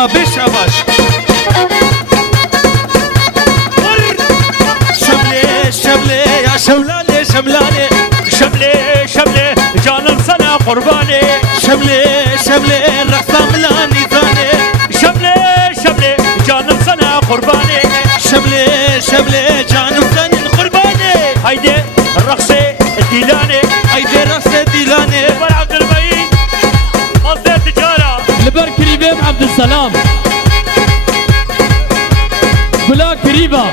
ما بشبش شملي شملي يا شملاني شملاني شملي شملي جانم سنة قرباني شملي شملي الرقصة ملاني زاني شملي شملي جانم سنة قرباني شملي شملي جانم زاني قرباني هيدي الرقصة الديلاني هيدي الرقصة ديلاني بر عبد المعين مصدر تجارة لبر كريبة عبد السلام بلا كريبة